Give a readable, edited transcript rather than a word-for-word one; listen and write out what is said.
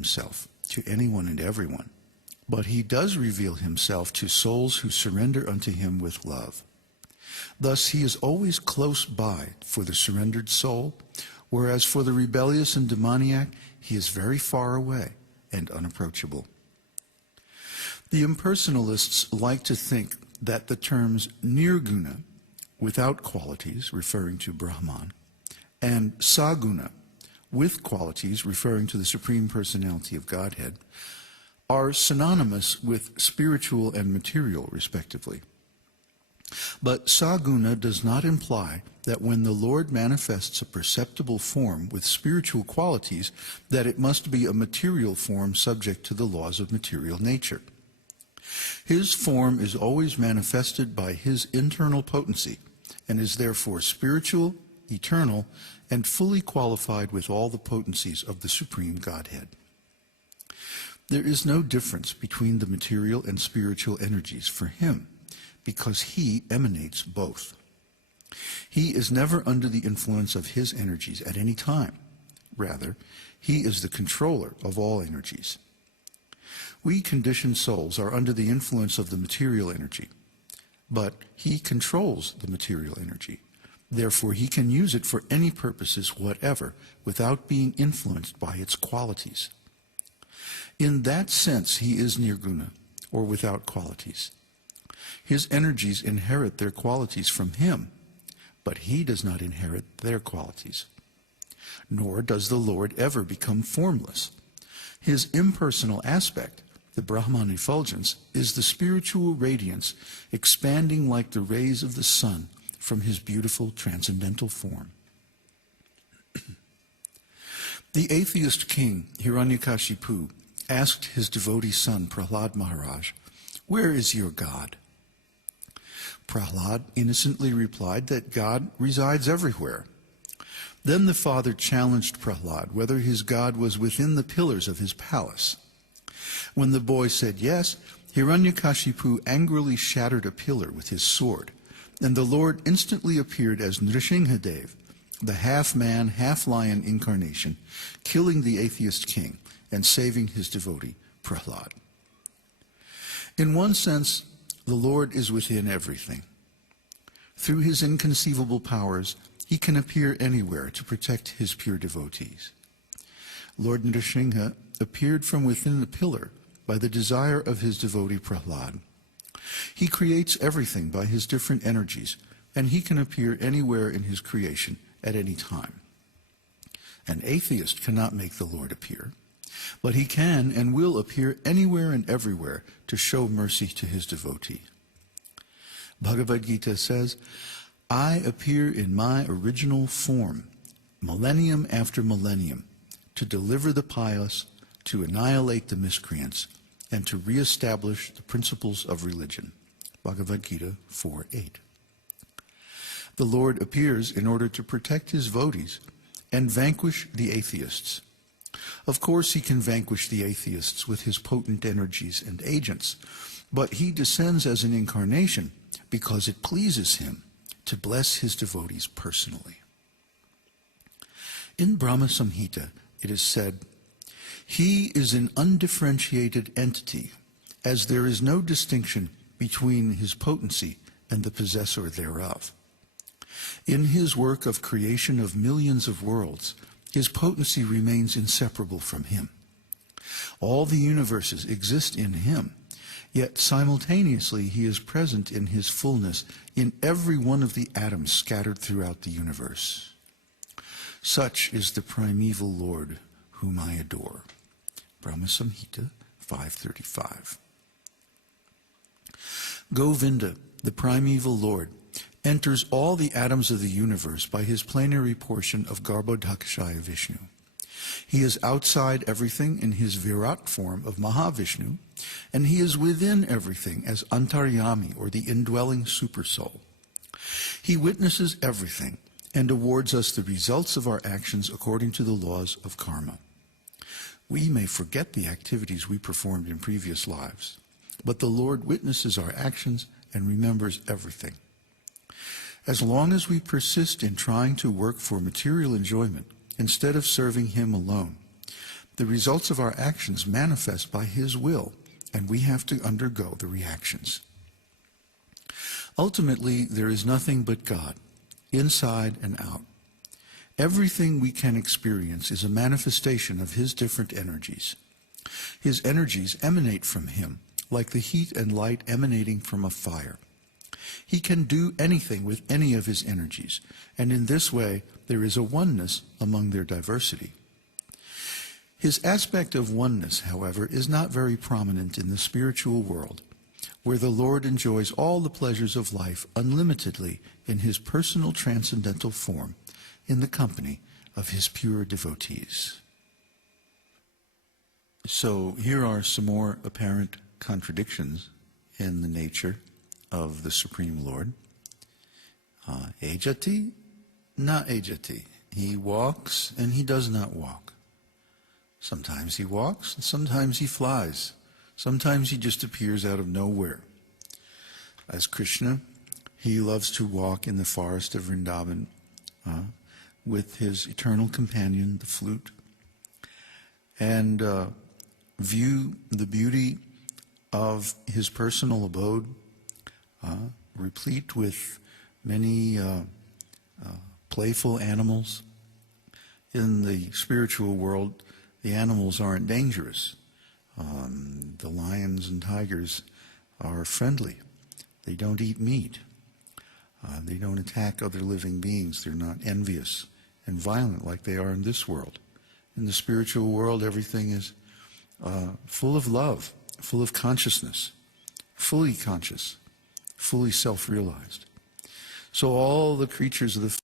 himself to anyone and everyone, but he does reveal himself to souls who surrender unto him with love. Thus he is always close by for the surrendered soul, whereas for the rebellious and demoniac, he is very far away and unapproachable. The impersonalists like to think that the terms nirguna, without qualities, referring to Brahman, and saguna, with qualities, referring to the Supreme Personality of Godhead, are synonymous with spiritual and material, respectively. But saguna does not imply that when the Lord manifests a perceptible form with spiritual qualities, that it must be a material form subject to the laws of material nature. His form is always manifested by his internal potency, and is therefore spiritual, eternal, and fully qualified with all the potencies of the Supreme Godhead. There is no difference between the material and spiritual energies for him, because he emanates both. He is never under the influence of his energies at any time. Rather, he is the controller of all energies. We conditioned souls are under the influence of the material energy, but he controls the material energy. Therefore, he can use it for any purposes whatever, without being influenced by its qualities. In that sense, he is nirguna, or without qualities. His energies inherit their qualities from him, but he does not inherit their qualities. Nor does the Lord ever become formless. His impersonal aspect, the Brahman effulgence, is the spiritual radiance expanding like the rays of the sun from his beautiful transcendental form. The atheist king, Hiranyakashipu, asked his devotee son, Prahlad Maharaj, "Where is your God?" Prahlad innocently replied that God resides everywhere. Then the father challenged Prahlad whether his God was within the pillars of his palace. When the boy said yes, Hiranyakashipu angrily shattered a pillar with his sword, and the Lord instantly appeared as Nrsimhadev, the half-man, half-lion incarnation, killing the atheist king and saving his devotee, Prahlad. In one sense, the Lord is within everything. Through his inconceivable powers, he can appear anywhere to protect his pure devotees. Lord Nrsimha appeared from within the pillar by the desire of his devotee Prahlad. He creates everything by his different energies, and he can appear anywhere in his creation at any time. An atheist cannot make the Lord appear, but he can and will appear anywhere and everywhere to show mercy to his devotee. Bhagavad-gītā says, "I appear in my original form, millennium after millennium, to deliver the pious, to annihilate the miscreants, and to reestablish the principles of religion." Bhagavad-gītā 4:8. The Lord appears in order to protect his devotees and vanquish the atheists. Of course, he can vanquish the atheists with his potent energies and agents, but he descends as an incarnation because it pleases him to bless his devotees personally. In Brahma Samhita, it is said, "He is an undifferentiated entity, as there is no distinction between his potency and the possessor thereof. In his work of creation of millions of worlds, his potency remains inseparable from him. All the universes exist in him, yet simultaneously he is present in his fullness in every one of the atoms scattered throughout the universe. Such is the primeval Lord whom I adore." Brahma Samhita 5:35. Govinda, the primeval Lord, enters all the atoms of the universe by his plenary portion of Garbhodakshaya Vishnu. He is outside everything in his Virat form of Mahavishnu, and he is within everything as Antaryami, or the indwelling supersoul. He witnesses everything and awards us the results of our actions according to the laws of karma. We may forget the activities we performed in previous lives, but the Lord witnesses our actions and remembers everything. As long as we persist in trying to work for material enjoyment instead of serving him alone, The results of our actions manifest by his will, and we have to undergo the reactions. Ultimately, there is nothing but God, inside and out. Everything we can experience is a manifestation of his different energies. His energies emanate from him, like the heat and light emanating from a fire. He can do anything with any of his energies, and in this way there is a oneness among their diversity. His aspect of oneness, however, is not very prominent in the spiritual world, where the Lord enjoys all the pleasures of life unlimitedly in his personal transcendental form, in the company of his pure devotees. So here are some more apparent contradictions in the nature of the Supreme Lord. Ejati, na ejati. He walks and he does not walk. Sometimes he walks and sometimes he flies. Sometimes he just appears out of nowhere. As Krishna, he loves to walk in the forest of Vrindavan with his eternal companion, the flute, and view the beauty of his personal abode, replete with many playful animals. In the spiritual world, the animals aren't dangerous. The lions and tigers are friendly. They don't eat meat. They don't attack other living beings. They're not envious and violent like they are in this world. In the spiritual world, everything is full of love, full of consciousness, fully conscious, fully self-realized. So all the creatures of the